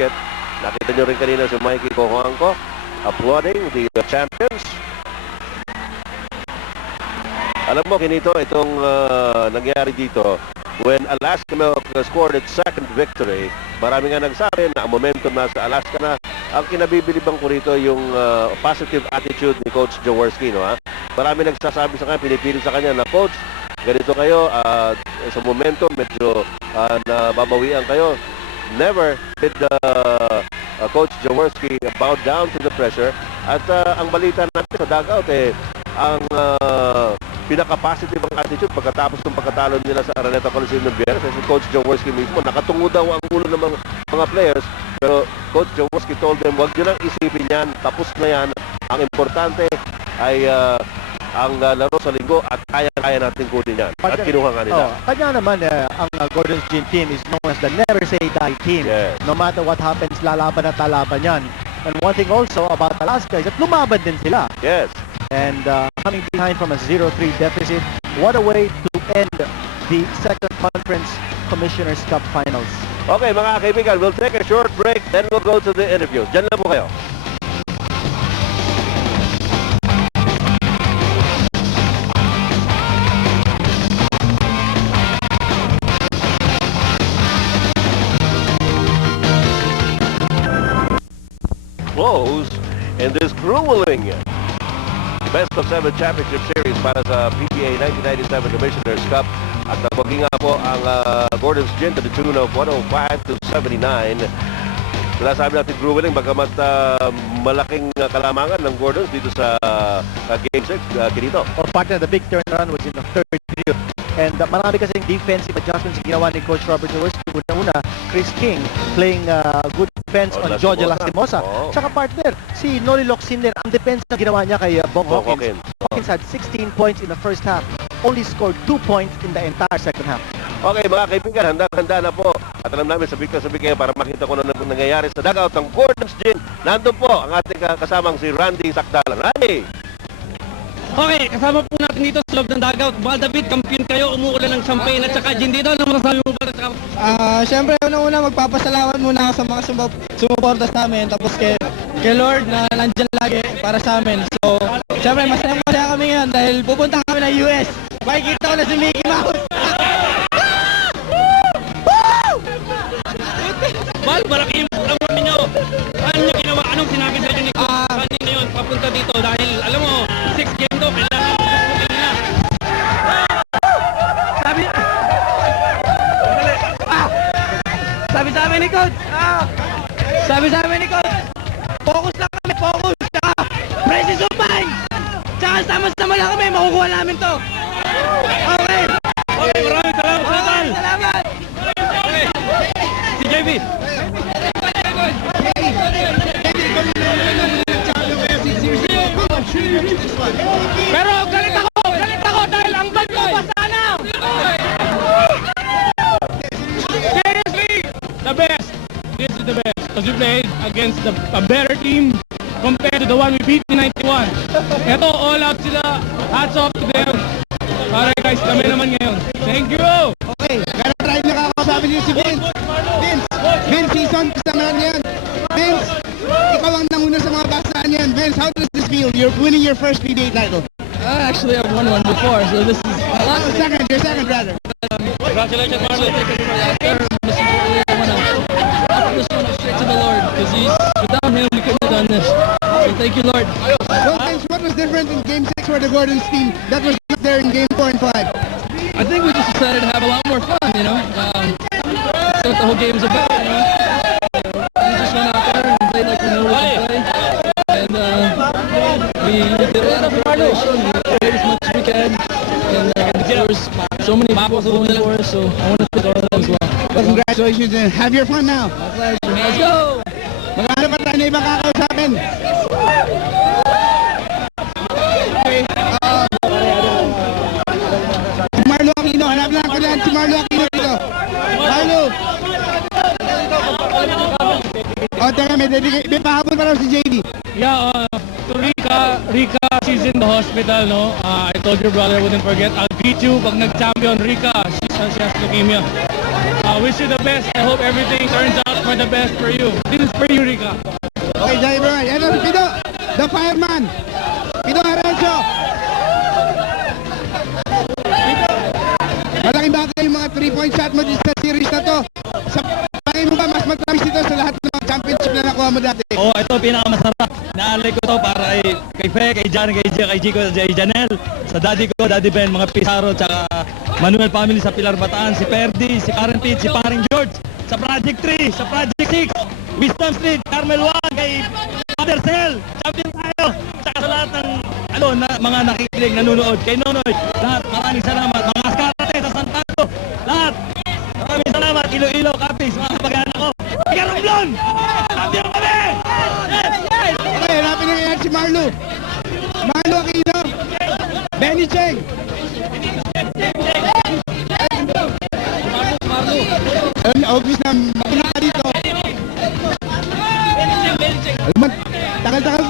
basket. Nakita nyo rin kanina si Mikey Cojuangco applauding the champions. Alam mo, Kinito, itong nangyari dito, when Alaska scored its second victory, marami nga nagsabi na ang momentum nasa Alaska na. Ang kinabibilibang ko rito yung positive attitude ni Coach Jaworski, no, ha? Marami nagsasabi sa kanya, pinipili sa kanya na, Coach, ganito kayo, sa momentum, medyo nababawian kayo. Never did Coach Jaworski bow down to the pressure. At ang balita natin sa dugout, ang pinaka-positive ang attitude pagkatapos ng pagkatalo nila sa Araneta Coliseum ng Biyernes. Si Coach Jaworski mismo, nakatungo daw ang ulo ng mga players. Pero Coach Jaworski told them, huwag nyo lang isipin yan, tapos na yan. Ang importante ay ang laro sa linggo at kaya-kaya natin kunin yan. At kinuha nga nila. Kanya naman, ang Gordon's Gin team is known as the never say die team. Yes. No matter what happens, lalaban at lalaban yan. And one thing also about Alaska is that lumaban din sila. Yes. And coming behind from a 0-3 deficit, what a way to end the second conference Commissioner's Cup Finals. Okay, mga kaibigan, we'll take a short break, then we'll go to the interview. Diyan lang po kayo. Close in this grueling Best of 7 Championship Series para sa PBA 1997 Commissioner's Cup. At nabagi nga po ang Gordon's Gin to the tune of 105-79. Sinasabi natin grueling bagamat malaking kalamangan ng Gordons dito sa Game 6, Kinito. Or partner, the big turnaround was in the third period. And marami kasing defensive adjustments yung ginawa ni Coach Robert Jaworski. Una-una, Chris King playing good defense on Georgia Lastimosa. Tsaka partner, si Noli Locsinder, ang defense na ginawa niya kay Bong Hawkins. Hawkins had 16 points in the first half. Only scored 2 points in the entire second half. Okay, mga kaibigan, handa na po. At alam namin, sabik kayo para makita ko na nangyayari sa dugout ng Gordon's Gin. Nandun po ang ating kasamang si Randy Sakdalan. Randy! Okay, kasama po natin dito sa loob ng dugout. Bal David, kampiyon kayo, umuulan ng champagne at saka gin dito. Ano masasabi mo ba? Siyempre, unang-una, magpapasalamat muna ako sa mga sumuporta sa amin. Tapos kay Lord na nandyan lagi para sa amin. So, siyempre, masaya kami ngayon dahil pupunta kami ng US. Makikita ko na si Mickey Mouse. Bal, malaki yung program ninyo. Ano nyo ginawa? Anong sinabi sa inyo ni Coach kanina ngayon papunta dito? Dahil, alam mo, 6 game to, kailangan pupukin na. Sabi sa amin ni Coach, focus lang kami, focus. Tsaka, presence of mind. Tsaka, sama-sama lang kami, makukuha namin to. Okay. Okay, maraming salamat. Okay, salamat. Okay. Si JB. Pero galit ako dahil ang bag ko basta na. Seriously, the best. This is the best. Because we played against a better team compared to the one we beat in 91. Ito, all out sila. Hats off to them. Alright guys, kami naman ngayon. Thank you! Okay, kaya try na kakausapin niyo si Vince. Vince, season sa naman yan. Vince, ikaw ang nanguna sa mga basahan yan. Vince, how does this feel? You're winning your first PBA title. Actually, I've won one before, so this is... Your second brother. Congratulations, Marlon. This one straight to the Lord, because without him, we couldn't have done this. So thank you, Lord. Well, Vince, what was different in Game 6 for the Gordons team that was not there in Game 4 and 5? I think we just decided to have a lot more fun, you know? That's what the whole game's about, you know? We just went out there and played like we know what to play. And we did a lot of preparation. We played as much as we can. And there was so many people pulling for us, so I want to thank all of them as well. Well, congratulations and have your fun now. My pleasure. Let's go! Magkano pa tayo na ibang kakausapin? Okay. Si Marlo Aquino, hanap lang ko lang si Marlo Aquino dito. Marlo! Teka, may pahabol pa raw si JD. Yeah, to Rika, she's in the hospital, no? I told your brother I wouldn't forget. I'll greet you pag nag-champion, Rika. She has leukemia. Wish you the best. I hope everything turns out for the best for you. This is for you, Rika. Okay, driver. Yan ang Pido, the fireman. Pido Arancio. Malaking bagay yung mga 3-point shot mo dito sa series na to. Sa bagay mo ba, mas matamis ito sa lahat ng mga championship na nakuha mo dati? Oh, ito pinakamasarap. Naalay ko to para kay Fe, kay Jan, kay Chico, kay Janel, sa daddy ko, Daddy Ben, mga Pizarro, tsaka Manuel family sa Pilar Bataan, si Perdi, si Karen Pitt, si Paring George, sa Project 3, sa Project 6, Wisdom Street, Carmel 1, kay Father Sel, champion tayo, tsaka sa lahat ng mga nakikinig, nanonood, kay Nonoy, lahat, maraming salamat, mga Ascarate sa Santago, lahat, maraming salamat, Iloilo, Capiz, mga kapag-anak ko, Igarumblon! Champion kami! Okay, hanapin na yan si Marlo. Marlo Aquino. Benny Cheng. Obvious na makina ka dito. Alam mo, tagal-tagal